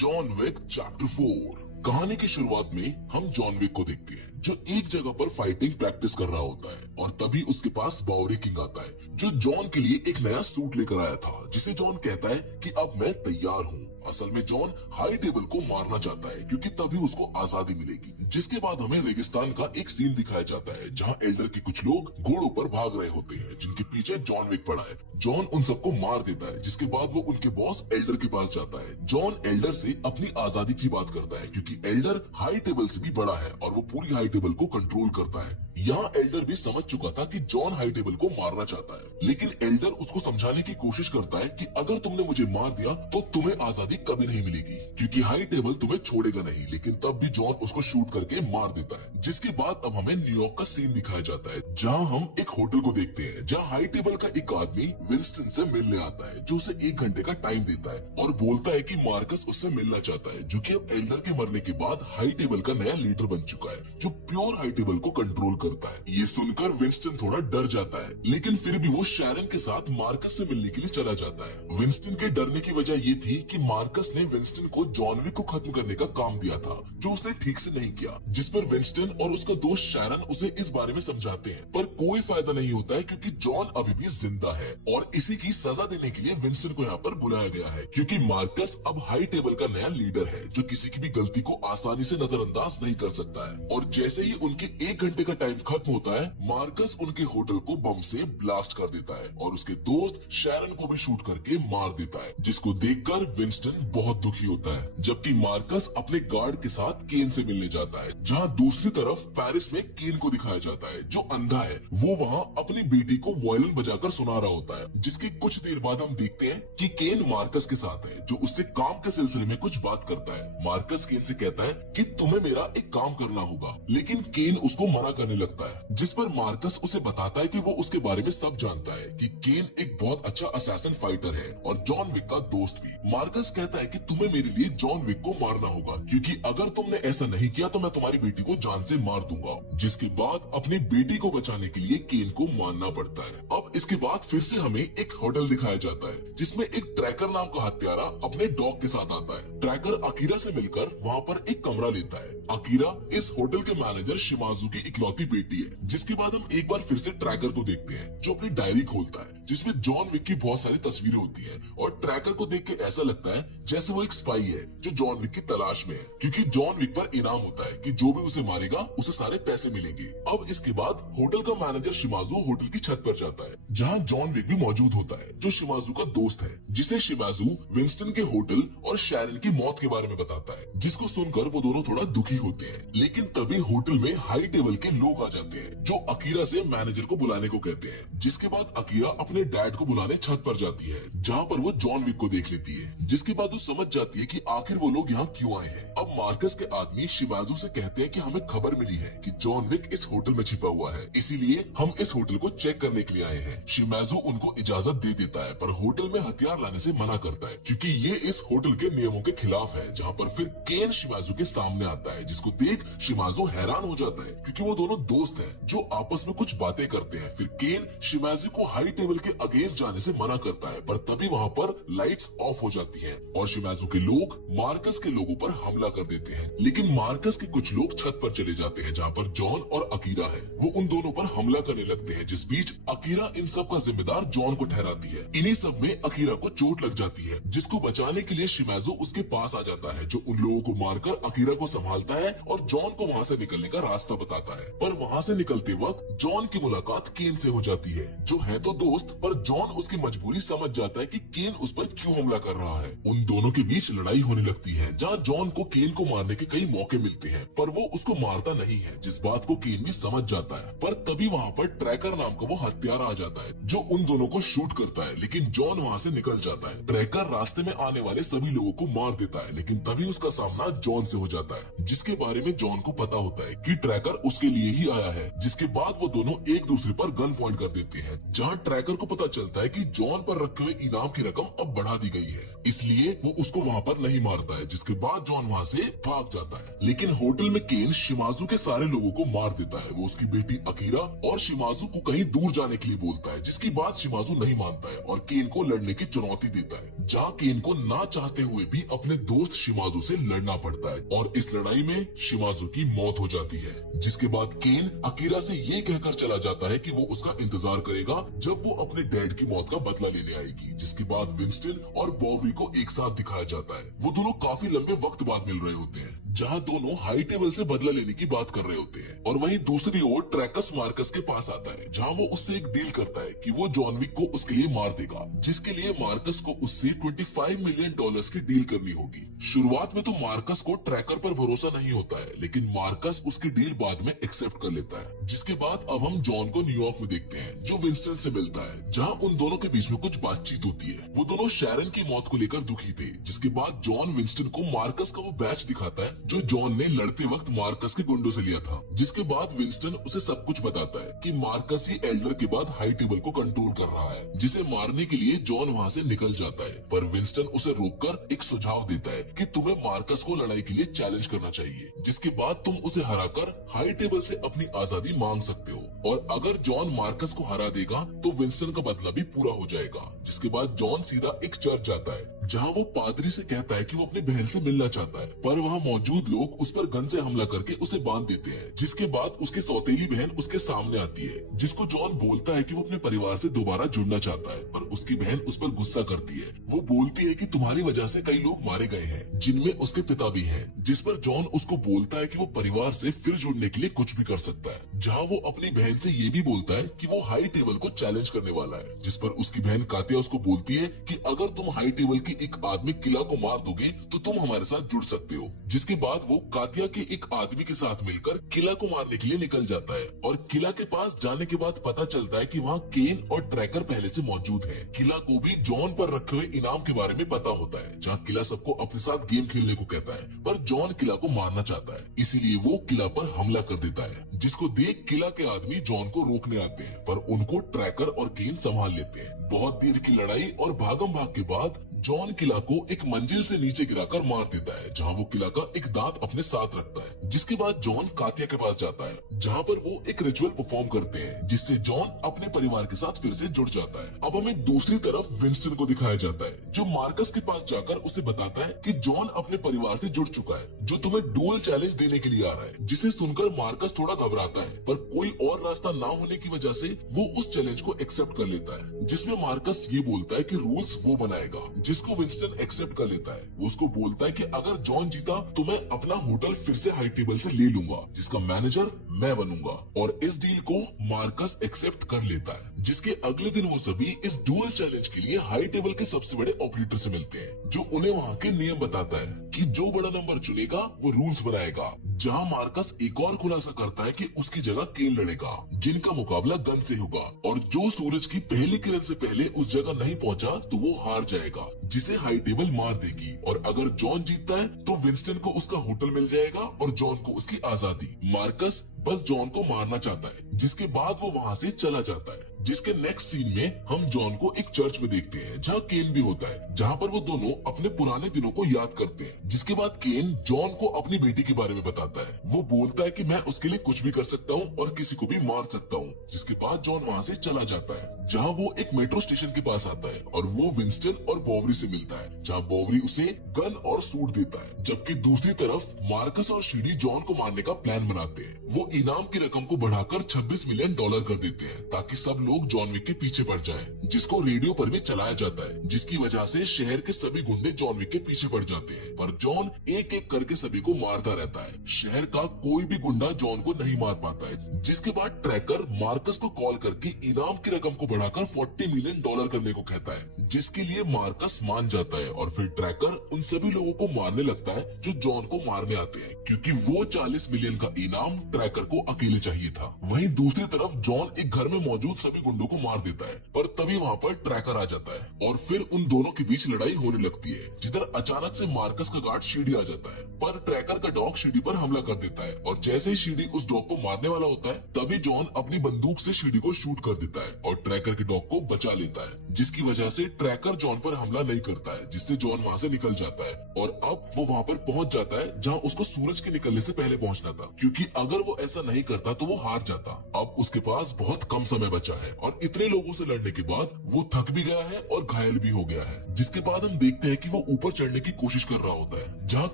John Wick chapter 4। कहानी की शुरुआत में हम जॉन विक को देखते हैं जो एक जगह पर फाइटिंग प्रैक्टिस कर रहा होता है और तभी उसके पास बावरी किंग आता है जो जॉन के लिए एक नया सूट लेकर आया था, जिसे जॉन कहता है कि अब मैं तैयार हूँ। असल में जॉन हाई टेबल को मारना चाहता है क्योंकि तभी उसको आजादी मिलेगी। जिसके बाद हमें रेगिस्तान का एक सीन दिखाया जाता है जहाँ एल्डर के कुछ लोग घोड़ों पर भाग रहे होते हैं जिनके पीछे जॉन विक पड़ा है। जॉन उन सबको मार देता है जिसके बाद वो उनके बॉस एल्डर के पास जाता है। जॉन एल्डर से अपनी आजादी की बात करता है क्योंकि एल्डर हाई टेबल से भी बड़ा है और वो पूरी हाई टेबल को कंट्रोल करता है। यहाँ एल्डर भी समझ चुका था कि जॉन हाई टेबल को मारना चाहता है, लेकिन एल्डर उसको समझाने की कोशिश करता है कि अगर तुमने मुझे मार दिया तो तुम्हें आजादी कभी नहीं मिलेगी क्योंकि हाई टेबल तुम्हें छोड़ेगा नहीं। लेकिन तब भी जॉन उसको शूट करके मार देता है। जिसके बाद अब हमें न्यूयॉर्क का सीन दिखाया जाता है जहाँ हम एक होटल को देखते हैं जहाँ हाई टेबल का एक आदमी विंस्टन से मिलने आता है जो उसे 1 घंटे का टाइम देता है और बोलता है कि मार्कस उससे मिलना चाहता है जो कि अब एल्डर के मरने के बाद हाई टेबल का नया लीडर बन चुका है जो प्योर हाई टेबल को कंट्रोल करता है। ये सुनकर विंस्टन थोड़ा डर जाता है, लेकिन फिर भी वो शैरन के साथ मार्कस से मिलने के लिए चला जाता है। विंस्टन के डरने की वजह ये थी कि मार्कस ने विंस्टन को जॉन विक को खत्म करने का काम दिया था जो उसने ठीक से नहीं किया, जिस पर विंस्टन और उसका दोस्त शैरन उसे इस बारे में समझाते हैं, पर कोई फायदा नहीं होता है क्योंकि जॉन अभी भी जिंदा है और इसी की सजा देने के लिए विंस्टन को यहाँ पर बुलाया गया है क्योंकि मार्कस अब हाई टेबल का नया लीडर है जो किसी की भी गलती को आसानी से नजरअंदाज नहीं कर सकता है। और जैसे ही उनके 1 घंटे का टाइम खत्म होता है, मार्कस उनके होटल को बम से ब्लास्ट कर देता है और उसके दोस्त शैरन को भी शूट करके मार देता है, जिसको देखकर विंस्टन बहुत दुखी होता है। जबकि मार्कस अपने गार्ड के साथ केन से मिलने जाता है, जहाँ दूसरी तरफ पेरिस में केन को दिखाया जाता है जो अंधा है। वो वहाँ अपनी बेटी को वायलिन बजाकर सुना रहा होता है, जिसके कुछ देर बाद हम देखते हैं कि केन मार्कस के साथ है जो उससे काम के सिलसिले में कुछ बात करता है। मार्कस केन से कहता है कि तुम्हें मेरा एक काम करना होगा, लेकिन केन उसको मना करने लगता है, जिस पर मार्कस उसे बताता है कि वो उसके बारे में सब जानता है कि केन एक बहुत अच्छा असैसिन फाइटर है और जॉन विक का दोस्त भी। मार्कस कहता है कि तुम्हें मेरे लिए जॉन विक को मारना होगा क्योंकि अगर तुमने ऐसा नहीं किया तो मैं तुम्हारी बेटी को जान से मार दूंगा। जिसके बाद अपनी बेटी को बचाने के लिए केन को मारना पड़ता है। अब इसके बाद फिर से हमें एक होटल दिखाया जाता है जिसमें एक ट्रैकर नाम का हत्यारा अपने डॉग के साथ आता है। ट्रैकर अकीरा से मिलकर वहाँ पर एक कमरा लेता है। अकीरा इस होटल के मैनेजर शिमाजू की इकलौती बेटी है। जिसके बाद हम एक बार फिर से ट्रैकर को देखते हैं जो अपनी डायरी खोलता है जिसमें जॉन विक की बहुत सारी तस्वीरें होती हैं और ट्रैकर को देख के ऐसा लगता है जैसे वो एक स्पाई है जो जॉन विक की तलाश में है, क्योंकि जॉन विक पर इनाम होता है कि जो भी उसे मारेगा उसे सारे पैसे मिलेंगे। अब इसके बाद होटल का मैनेजर शिमाजू होटल की छत पर जाता है जहाँ जॉन विक भी मौजूद होता है जो शिमाजू का दोस्त है, जिसे शिमाजू विंस्टन के होटल और शैरन की मौत के बारे में बताता है, जिसको सुनकर वो दोनों थोड़ा दुखी होते हैं। लेकिन तभी होटल में हाई टेबल के लोग आ जाते हैं जो अकीरा से मैनेजर को बुलाने को कहते हैं। जिसके बाद अकीरा अपने डैड को बुलाने छत पर जाती है जहाँ पर वो जॉन विक को देख लेती है, जिसके बाद वो समझ जाती है कि आखिर वो लोग यहाँ क्यों आए हैं। अब मार्कस के आदमी शिमाजू से कहते हैं कि हमें खबर मिली है कि जॉन विक इस होटल में छिपा हुआ है, इसीलिए हम इस होटल को चेक करने के लिए आए हैं। शिमाजू उनको इजाजत दे देता है पर होटल में हथियार लाने से मना करता है क्योंकि ये इस होटल के नियमों के खिलाफ है। जहाँ पर फिर केन शिमाजू के सामने आता है जिसको देख शिमाजू हैरान हो जाता है क्योंकि वो दोनों दोस्त हैं जो आपस में कुछ बातें करते हैं। फिर केन शिमाजू को हाई टेबल के अगेंस्ट जाने से मना करता है पर तभी वहाँ पर लाइट्स ऑफ हो जाती हैं और शिमाजू के लोग मार्कस के लोगों पर हमला कर देते हैं। लेकिन मार्कस के कुछ लोग छत पर चले जाते हैं जहाँ पर जॉन और अकीरा है। वो उन दोनों पर हमला करने लगते हैं, जिस बीच अकीरा इन सब का जिम्मेदार जॉन को ठहराती है। इन्हीं सब में अकीरा को चोट लग जाती है जिसको बचाने के लिए शिमाजू उसके पास आ जाता है जो उन लोगों को मारकर अकीरा को संभालता है और जॉन को वहाँ से निकलने का रास्ता बताता है। पर वहाँ से निकलते वक्त जॉन की मुलाकात केन से हो जाती है जो है तो दोस्त, पर जॉन उसकी मजबूरी समझ जाता है कि केन उस पर क्यों हमला कर रहा है। उन दोनों के बीच लड़ाई होने लगती है जहाँ जॉन को केन को मारने के कई मौके मिलते हैं पर वो उसको मारता नहीं है, जिस बात को केन भी समझ जाता है। पर तभी वहाँ पर ट्रैकर नाम का वो हत्यारा आ जाता है जो उन दोनों को शूट करता है, लेकिन जॉन वहाँ से निकल जाता है। ट्रैकर रास्ते में आने वाले सभी लोगों को मार देता है, लेकिन तभी उसका सामना जॉन से हो जाता है जिसके बारे में जॉन को पता होता है कि ट्रैकर उसके लिए ही आया है। जिसके बाद वो दोनों एक दूसरे पर गन पॉइंट कर देते हैं। जहाँ ट्रैकर को पता चलता है कि जॉन पर रखे हुए इनाम की रकम अब बढ़ा दी गई है, इसलिए वो उसको वहाँ पर नहीं मारता है, जिसके बाद जॉन वहाँ से भाग जाता है। लेकिन होटल में केन शिमाजू के सारे लोगों को मार देता है। वो उसकी बेटी अकीरा और शिमाजू को कहीं दूर जाने के लिए बोलता है, जिसकी बात शिमाजू नहीं मानता है और केन को लड़ने की चुनौती देता है, जहाँ केन को ना चाहते हुए भी अपने दोस्त शिमाजू से लड़ना पड़ता है और इस लड़ाई में शिमाजू की मौत हो जाती है। जिसके बाद केन अकीरा से ये कहकर चला जाता है कि वो उसका इंतजार करेगा जब वो अपने डैड की मौत का बदला लेने आएगी। जिसके बाद विंस्टन और बॉबी को एक साथ दिखाया जाता है। वो दोनों काफी लंबे वक्त बाद मिल रहे होते हैं, जहाँ दोनों हाई टेबल से बदला लेने की बात कर रहे होते हैं। और वहीं दूसरी ओर ट्रैकस मार्कस के पास आता है, जहाँ वो उससे एक डील करता है कि वो जॉन विक को उसके लिए मार देगा, जिसके लिए मार्कस को उससे $25 मिलियन की डील करनी होगी। शुरुआत में तो मार्कस को ट्रैकर पर भरोसा नहीं होता है, लेकिन मार्कस उसकी डील बाद में एक्सेप्ट कर लेता है। जिसके बाद अब हम जॉन को न्यूयॉर्क में देखते हैं, जो विंस्टन से मिलता है, जहाँ उन दोनों के बीच में कुछ बातचीत होती है। वो दोनों शैरन की मौत को लेकर दुखी थे। जिसके बाद जॉन विंस्टन को मार्कस का वो बैच दिखाता है जो जॉन ने लड़ते वक्त मार्कस के गुंडों से लिया था। जिसके बाद विंस्टन उसे सब कुछ बताता है कि मार्कस ही एल्डर के बाद हाई टेबल को कंट्रोल कर रहा है, जिसे मारने के लिए जॉन वहाँ से निकल जाता है। पर विंस्टन उसे रोककर एक सुझाव देता है कि तुम्हें मार्कस को लड़ाई के लिए चैलेंज करना चाहिए, जिसके बाद तुम उसे हराकर हाई टेबल से अपनी आजादी मांग सकते हो। और अगर जॉन मार्कस को हरा देगा तो विंस्टन का बदला भी पूरा हो जाएगा। जिसके बाद जॉन सीधा एक चर्च जाता है, जहाँ वो पादरी से कहता है कि वो अपनी बहन से मिलना चाहता है, पर वहाँ मौजूद लोग उस पर गन से हमला करके उसे बांध देते हैं। जिसके बाद उसकी सौतेली बहन उसके सामने आती है, जिसको जॉन बोलता है कि वो अपने परिवार से दोबारा जुड़ना चाहता है, पर उसकी बहन उस पर गुस्सा करती है। वो बोलती है कि तुम्हारी वजह से कई लोग मारे गए हैं, जिनमें उसके पिता भी हैं। जिस पर जॉन उसको बोलता है कि वो परिवार से फिर जुड़ने के लिए कुछ भी कर सकता है, जहाँ वो अपनी बहन से ये भी बोलता है कि वो हाई टेबल को चैलेंज करने वाला है। जिस पर उसकी बहन कातिया उसको बोलती है कि अगर तुम हाई टेबल की एक आदमी किला को मार दोगे तो तुम हमारे साथ जुड़ सकते हो। जिसके बाद वो कातिया के एक आदमी के साथ मिलकर किला को मारने के लिए निकल जाता है। और किला के पास जाने के बाद पता चलता है कि वहाँ केन और ट्रैकर पहले से मौजूद है। किला को भी जॉन पर रखे हुए इनाम के बारे में पता होता है, जहाँ किला सबको अपने साथ गेम खेलने को कहता है, पर जॉन किला को मारना चाहता है, इसीलिए वो किला पर हमला कर देता है। जिसको देख किला के आदमी जॉन को रोकने आते हैं, पर उनको ट्रैकर और केन संभाल लेते हैं। बहुत देर की लड़ाई और भागम भाग के बाद जॉन किला को एक मंजिल से नीचे गिराकर मार देता है, जहाँ वो किला का एक दांत अपने साथ रखता है। जिसके बाद जॉन कातिया के पास जाता है, जहाँ पर वो एक रिचुअल परफॉर्म करते हैं, जिससे जॉन अपने परिवार के साथ फिर से जुड़ जाता है। अब हमें दूसरी तरफ विंस्टन को दिखाया जाता है, जो मार्कस के पास जाकर उसे बताता है कि जॉन अपने परिवार से जुड़ चुका है, जो तुम्हें डुअल चैलेंज देने के लिए आ रहा है। जिसे सुनकर मार्कस थोड़ा घबराता है, पर कोई और रास्ता ना होने की वजह से वो उस चैलेंज को एक्सेप्ट कर लेता है, जिसमें मार्कस ये बोलता है कि रूल्स वो बनाएगा, जिसको विंस्टन एक्सेप्ट कर लेता है। वो उसको बोलता है कि अगर जॉन जीता तो मैं अपना होटल फिर से हाई टेबल से ले लूंगा, जिसका मैनेजर मैं बनूंगा। और इस डील को मार्कस एक्सेप्ट कर लेता है। जिसके अगले दिन वो सभी इस डुअल चैलेंज के लिए हाई टेबल के सबसे बड़े ऑपरेटर से मिलते हैं, जो उन्हें वहाँ के नियम बताता है कि जो बड़ा नंबर चुनेगा वो रूल्स बनाएगा। जहाँ मार्कस एक और खुलासा करता है कि उसकी जगह केन लड़ेगा, जिनका मुकाबला गन से होगा, और जो सूरज की पहली किरण से पहले उस जगह नहीं पहुंचा तो वो हार जाएगा, जिसे हाई टेबल मार देगी। और अगर जॉन जीतता है तो विंस्टन को उसका होटल मिल जाएगा और जॉन को उसकी आजादी। मार्कस बस जॉन को मारना चाहता है, जिसके बाद वो वहाँ से चला जाता है। जिसके नेक्स्ट सीन में हम जॉन को एक चर्च में देखते हैं, जहाँ केन भी होता है, जहाँ पर वो दोनों अपने पुराने दिनों को याद करते हैं। जिसके बाद केन जॉन को अपनी बेटी के बारे में बताता है। वो बोलता है कि मैं उसके लिए कुछ भी कर सकता हूँ और किसी को भी मार सकता हूँ। जिसके बाद जॉन वहाँ से चला जाता है, जहाँ वो एक मेट्रो स्टेशन के पास आता है और वो विंस्टन और बॉवरी से मिलता है, जहाँ बॉवरी उसे गन और सूट देता है। जबकि दूसरी तरफ मार्कस और शीडी जॉन को मारने का प्लान बनाते हैं। वो इनाम की रकम को बढ़ाकर $26 मिलियन कर देते हैं, ताकि सब लोग जॉन विक के पीछे पड़ जाएं, जिसको रेडियो पर भी चलाया जाता है, जिसकी वजह से शहर के सभी गुंडे जॉन विक के पीछे पड़ जाते हैं। पर जॉन एक एक करके सभी को मारता रहता है। शहर का कोई भी गुंडा जॉन को नहीं मार पाता है। जिसके बाद ट्रैकर मार्कस को कॉल करके इनाम की रकम को बढ़ाकर $40 मिलियन करने को कहता है, जिसके लिए मार्कस मान जाता है। और फिर ट्रैकर उन सभी लोगों को मारने लगता है जो जॉन को मारने आते हैं, क्योंकि वो 40 मिलियन का इनाम ट्रैकर को अकेले चाहिए था। वहीं दूसरी तरफ जॉन एक घर में मौजूद सभी सभी गुंडों को मार देता है, पर तभी वहाँ पर ट्रैकर आ जाता है और फिर उन दोनों के बीच लड़ाई होने लगती है, जिधर अचानक से मार्कस का गार्ड शीडी आ जाता है, पर ट्रैकर का डॉग शीडी पर हमला कर देता है और जैसे ही शीडी उस डॉग को मारने वाला होता है, तभी जॉन अपनी बंदूक से शीडी को शूट कर देता है और ट्रैकर के डॉग को बचा लेता है, जिसकी वजह से ट्रैकर जॉन पर हमला नहीं करता है, जिससे जॉन वहाँ से निकल जाता है और अब वो वहाँ पर पहुंच जाता है जहाँ उसको सूरज के निकलने से पहले पहुंचना था, क्योंकि अगर वो ऐसा नहीं करता तो वो हार जाता। अब उसके पास बहुत कम समय बचा है और इतने लोगों से लड़ने के बाद वो थक भी गया है और घायल भी हो गया है, जिसके बाद हम देखते हैं कि वो ऊपर चढ़ने की कोशिश कर रहा होता है, जहाँ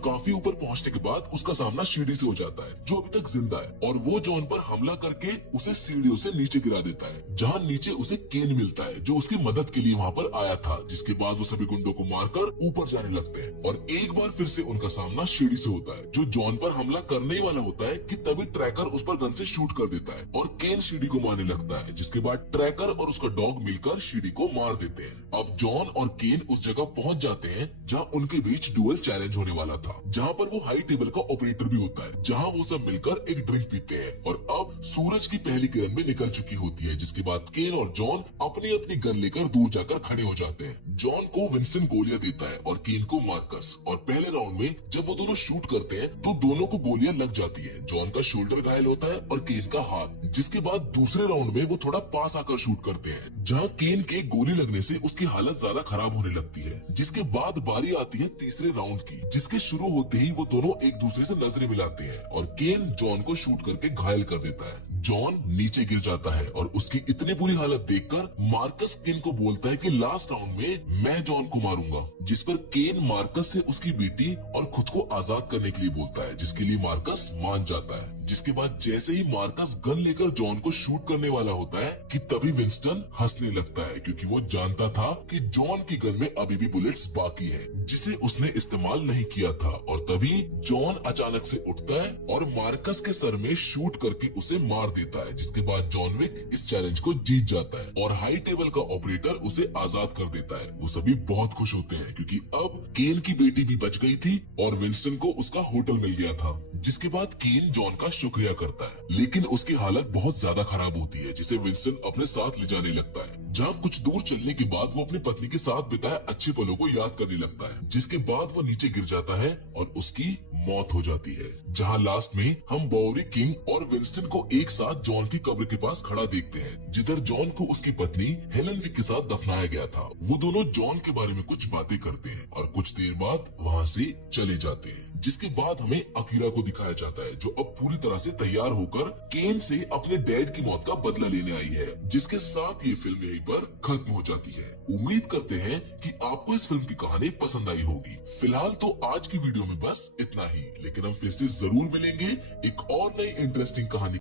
काफी ऊपर पहुंचने के बाद उसका सामना सीढ़ी से हो जाता है जो अभी तक जिंदा है और वो जॉन पर हमला करके उसे सीढ़ियों से नीचे गिरा देता है, जहाँ नीचे उसे केन मिलता है जो उसकी मदद के लिए वहाँ पर आया था, जिसके बाद वो सभी गुंडों को मारकर ऊपर जाने लगते हैं और एक बार फिर से उनका सामना सीढ़ी से होता है जो जॉन पर हमला करने ही वाला होता है कि तभी ट्रैकर उस पर गन से शूट कर देता है और केन सीढ़ी को मारने लगता है, जिसके बाद ट्रैकर और उसका डॉग मिलकर सीढ़ी को मार देते हैं। अब जॉन और केन उस जगह पहुंच जाते हैं जहां उनके बीच डुअल चैलेंज होने वाला था, जहां पर वो हाई टेबल का ऑपरेटर भी होता है, जहां वो सब मिलकर एक ड्रिंक पीते हैं और अब सूरज की पहली किरण में निकल चुकी होती है, जिसके बाद केन और जॉन अपनी अपनी गन लेकर दूर जाकर खड़े हो जाते हैं। जॉन को विंस्टन गोलियां देता है और केन को मार्कस, और पहले राउंड में जब वो दोनों शूट करते हैं तो दोनों को गोलियां लग जाती है। जॉन का शोल्डर घायल होता है और केन का हाथ, जिसके बाद दूसरे राउंड में वो थोड़ा पास आकर शूट करते हैं, जहां केन के गोली लगने से उसकी हालत ज्यादा खराब होने लगती है। जिसके बाद बारी आती है तीसरे राउंड की, जिसके शुरू होते ही वो दोनों एक दूसरे से नजरें मिलाते हैं और केन जॉन को शूट करके घायल कर देता है। जॉन नीचे गिर जाता है और उसकी इतनी बुरी हालत देखकर मार्कस केन को बोलता है कि लास्ट राउंड में मैं जॉन को मारूंगा, जिस पर केन मार्कस से उसकी बेटी और खुद को आजाद करने के लिए बोलता है, जिसके लिए मार्कस मान जाता है। जिसके बाद जैसे ही मार्कस गन लेकर जॉन को शूट करने वाला होता है कि तभी विंस्टन हंसने लगता है, क्योंकि वो जानता था कि जॉन की गन में अभी भी बुलेट्स बाकी है जिसे उसने इस्तेमाल नहीं किया था। और तभी जॉन अचानक से उठता है और मार्कस के सर में शूट करके उसे मार देता है, जिसके बाद जॉन विक इस चैलेंज को जीत जाता है और हाई टेबल का ऑपरेटर उसे आजाद कर देता है। वो सभी बहुत खुश होते हैं क्योंकि अब केन की बेटी भी बच गई थी और विंस्टन को उसका होटल मिल गया था। जिसके बाद केन जॉन का शुक्रिया करता है, लेकिन उसकी हालत बहुत ज्यादा खराब होती है, जिसे विंस्टन अपने साथ ले जाने लगता है, जहाँ कुछ दूर चलने के बाद वो अपनी पत्नी के साथ बिताए अच्छे पलों को याद करने लगता है। जिसके बाद वो नीचे गिर जाता है और उसकी मौत हो जाती है, जहाँ लास्ट में हम बॉरी किंग और विंस्टन को एक साथ जॉन की कब्र के पास खड़ा देखते हैं, जिधर जॉन को उसकी पत्नी हेलन विक के साथ दफनाया गया था। वो दोनों जॉन के बारे में कुछ बातें करते हैं और कुछ देर बाद वहाँ से चले जाते हैं। जिसके बाद हमें अकीरा को दिखाया जाता है, जो अब पूरी तरह से तैयार होकर केन से अपने डैड की मौत का बदला लेने आई है। जिसके साथ ये फिल्म यहीं पर खत्म हो जाती है। उम्मीद करते हैं कि आपको इस फिल्म की कहानी पसंद आई होगी। फिलहाल तो आज की वीडियो में बस इतना ही, लेकिन हम फिर से जरूर मिलेंगे एक और नई इंटरेस्टिंग कहानी